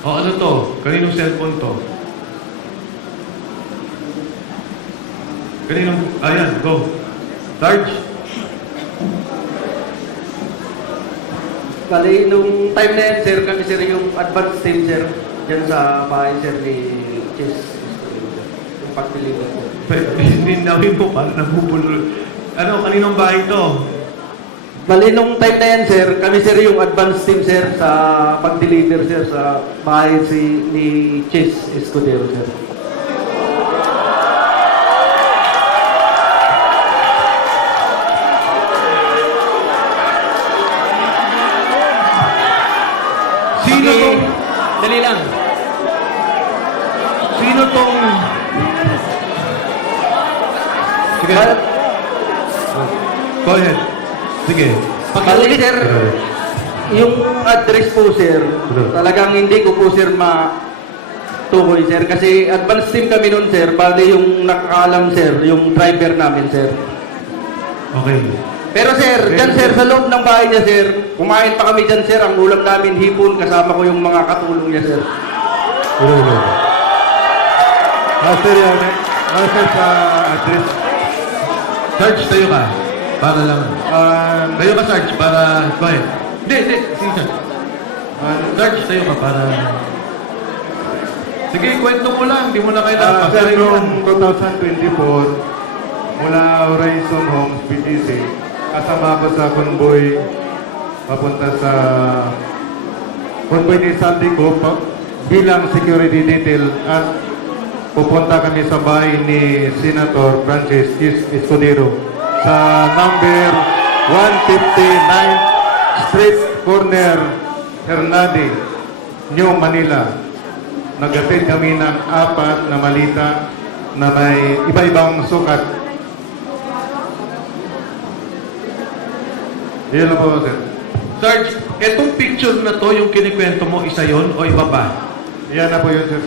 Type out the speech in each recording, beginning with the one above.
O ano to? Kaninong cellphone to? Kaninong... Ayan, go. Sarge? Bali, nung time na yan, sir, kami sir yung advance team, sir. Diyan sa bahay, sir, ni Chess. Yung pag-deliver, sir. Hindi namin mo para nabubulol. Ano, kaninong bahay to? Bali, nung time na yan, sir, kami sir yung advance team, sir, sa pag-deliver, sir, sa bahay ni Chess Escudero, sir. Sino Okay. tong... Dali lang. Sino tong... Sige. Go ahead. Sige. Bali, sir, yung address po, sir, talagang hindi ko po, sir, tukoy, sir. Kasi advance team kami nun, sir. Bali, yung nakakalam, sir, yung driver namin, sir. Okay. Pero sir, dyan sir, sa loob ng bahay niya sir, kumain pa kami dyan sir, ang ulam namin hipon, kasama ko yung mga katulong niya sir. Master yan. Master sa address. Sarge, tayo ka. Para lang. Tayo ka, Sarge, para... Go ahead. Hindi. Sige, Sarge. Sarge, tayo ka para... Sige, kwento mo lang. Hindi mo na kailangan. Sir, noong 2024, mula Horizon Homes, PTC, kasama ko sa convoy papunta sa convoy ni Sandy ko bilang security detail at pupunta kami sa bahay ni Senator Francis Escudero sa number 159 Street Corner, Hernade, New Manila. Nagatid kami ng 4 na malita na may iba-ibang sukat. Yan lang po, sir. Sarge, etong picture na to, yung kinikwento mo, isa yon o iba pa? Yan na po yun, sir.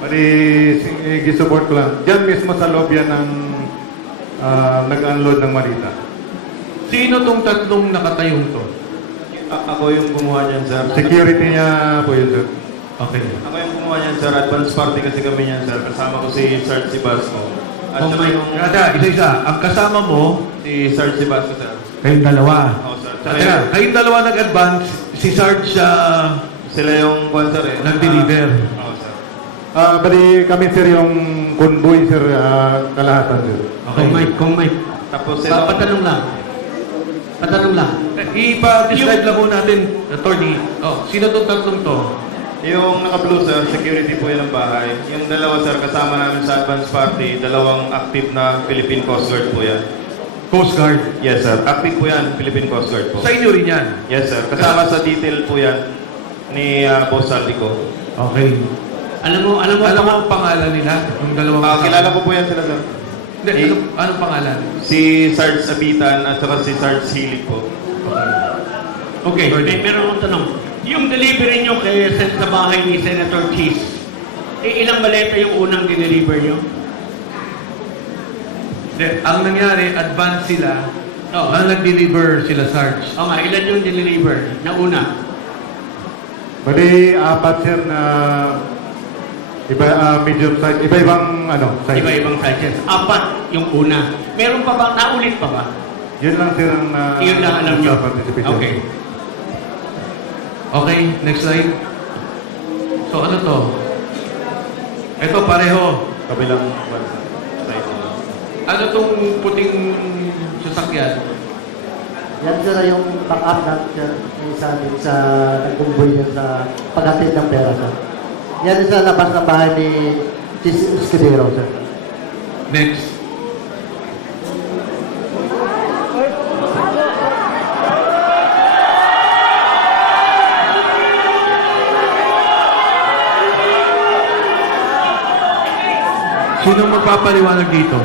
Pwede gisupport ko lang. Diyan mismo sa loob yan ng nag-unload ng malita. Sino tong tatlong nakatayong to? Ako yung gumawa niyan, sir. Security niya po yun, sir. Okay. Ako yung gumawa niyan, sir. Advance party kasi kami niyan, sir. Kasama ko si Sarge Sibasco. At saka yung Isa-isa. Ang kasama mo, si Sarge Sibasco, sir. kayong dalawa. Oo, sir. Teka, kayong dalawa nag-advance, si Sarge Sila yung kwan, sir, eh. nag-deliver. Oo, sir. Bali kami, sir, yung convoy, sir, kalahatan, sir. Okay. Kung may. Tapos sila... Patanong lang. Ipa-describe lang po natin, attorney. Oh, sino tong tatlong to? Yung naka-blue, sir, security po yan ang bahay. Yung dalawa, sir, kasama namin sa advance party, dalawang active na Philippine Coast Guard po yan. Coast Guard. Yes, sir. Active po yan, Philippine Coast Guard po. Sa inyo rin yan. Yes, sir. Kasama sa detail po yan ni Boss Saldico. Okay. Alam mo Alam mo ang pangalan nila? Yung dalawang Kilala ko po yan sila, sir. Hindi, anong pangalan? Si Sarge Abitan at saka si Sarge Hilig po. Okay, meron akong tanong. Yung delivery nyo sa bahay ni Senator Cheese, ilang maleta yung unang dineliver nyo? Hindi, ang nangyari, advance sila. Oo. Ang nag-deliver sila, Sarge. O nga, ilan yung dineliver na una? Bali, 4, sir, na medium size, iba-ibang size. Iba-ibang sizes. 4 yung una. Meron pa ba? Naulit pa ba? Yun lang, sir, ang Yun lang alam nyo. participation. Okay. Okay, next slide. So, ano to? Ito, pareho. Kabilang side. Ano tong puting sasakyan? Yan sir yung backup natin sir, yung isa din sa nagkumboy yan sa paghatid ng pera sir. Yan sa labas ng bahay ni Chis Escudero sir. Next. Sino magpapaliwanag dito?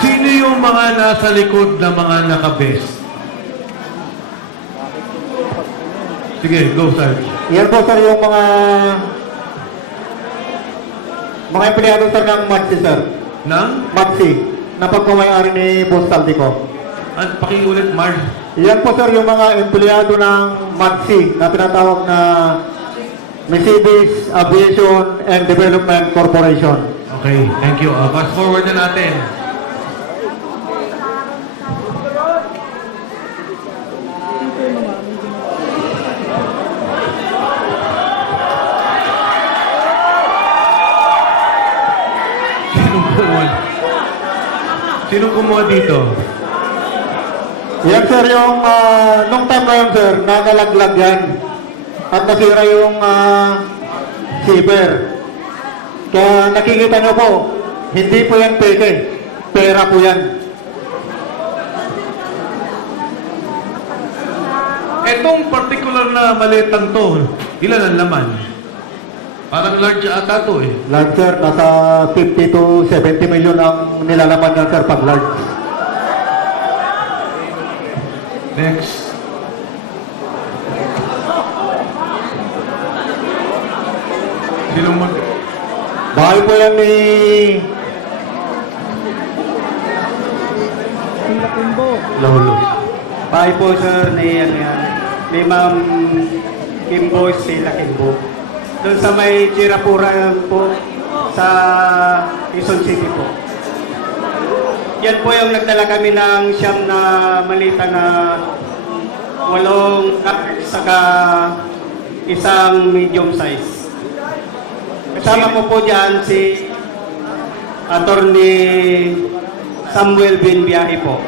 Sino yung mga nasa likod ng mga naka-vest? Sige, go, Sarge. Yan po sir yung mga empleyado sir ng Maxi sir. Nang? Maxi, na pagmamayari ni Boss Saldico. At pakiulit, Marge. Yan po sir yung mga empleyado ng Maxi na tinatawag na Mercedes Aviation and Development Corporation. Okay, thank you. Fast forward na natin. Sinong kumuha dito? Yan sir yung nung time na yun sir, nakalaglag yan. At nasira yung zipper. Kaya nakikita nyo po, hindi po yan peke. Pera po yan. Etong particular na maletang to, ilan ang laman? Parang large ata to eh. Large sir, nasa 50 to 70 million ang nilalaman yan sir pag large. Next. Sinong mag... Bahay po yan ni... Lolo. Bahay po sir ni ni Ma'am Kimbo Sila Kimbo. Doon sa may Chirapura po sa Quezon City po. Yan po yung nagdala kami ng siyam na malita na 8 saka isang medium size. Kasama po po dyan si Attorney Samuel Binbiyahe po.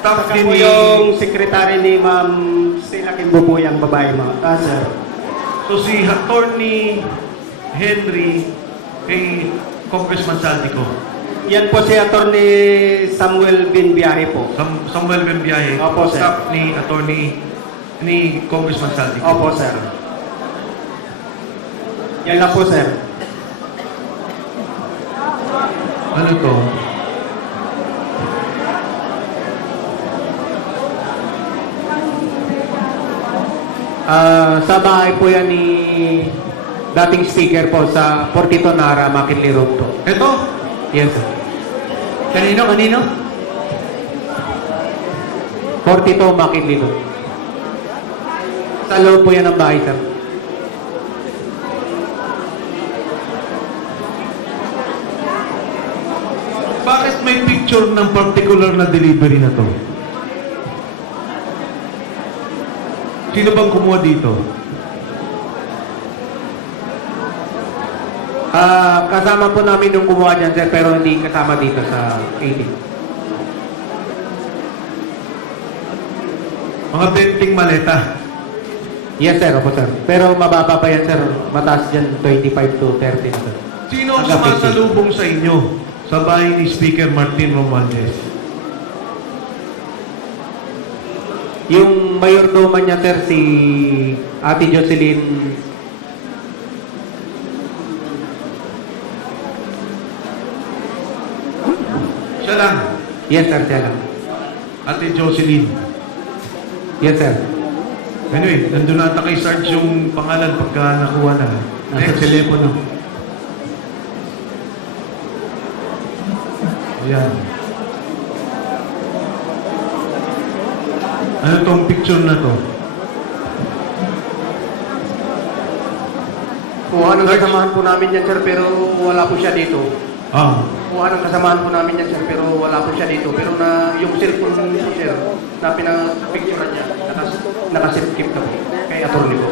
Staff Saka din po ni... yung sekretary ni Ma'am Sila Kimbo po yung babae mo. Sir. So si Attorney Henry kay Congressman Saldico. Yan po si Attorney Samuel Binbiyahe po. Samuel Benbiaye. Opo, sir. Staff ni Attorney ni Congressman Saldico. Opo, sir. Yan lang po, sir. Ano to? Sa bahay po yan ni dating speaker po sa Portito Nara, Makinli Road po. Ito? Yes, sir. Kanino? Portito, Makinli Road. Sa loob po yan ang bahay, sir. Bakit may picture ng particular na delivery na to? Sino bang kumuha dito? Kasama po namin yung kumuha dyan, sir, pero hindi kasama dito sa 18. Mga benting maleta. Yes, sir. Opo, sir. Pero mababa pa yan, sir. Mataas dyan, 25 to 30 na, sir. Sino ang Hanggang 50. sumasalubong sa inyo sa bahay ni Speaker Martin Romualdez? Yung mayordomo niya, sir, si Ate Jocelyn. Siya lang. Yes, sir, siya lang. Ate Jocelyn. Yes, sir. Anyway, nandun na ata kay Sarge yung pangalan pagka nakuha na. Nasa telepono. Ayan. Ano tong picture na to? Kuha ng kasamahan po namin yan, sir, pero wala po siya dito. Ah, Kuha ng kasamahan po namin yan, sir, pero wala po siya dito. Pero na yung cellphone po, sir, na pinapicturean niya, nakasipkip na po kay attorney po.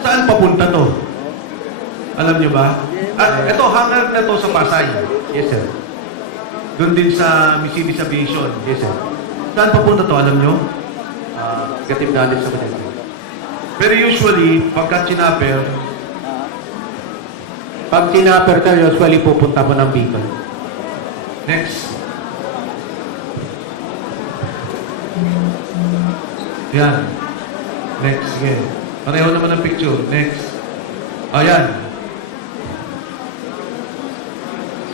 saan papunta to? Alam nyo ba? Ito, hangar na to sa Pasay. Yes, sir. Doon din sa Mercedes Aviation. Yes, sir. Saan papunta to, alam nyo? Negative knowledge sa kanila. Pero usually, pagka chinapper, Pag sinapper, sir, usually pupunta po ng Bicol. next. Yan. Next, sige. Pareho naman ang picture. Next. Ayan.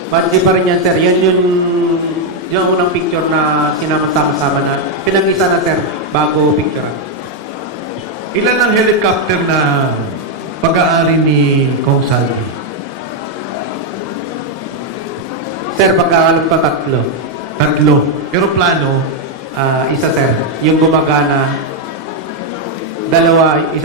Bandi pa rin yan, sir. Yan yung unang picture na sinama-sama na. Pinag-isa na, sir, bago picture. Ilan ang helicopter na pag-aari ni Kong Salvi? Sir, pagkakalog pa 3. 3. Pero plano, Isa, sir. Yung gumagana. 2, isa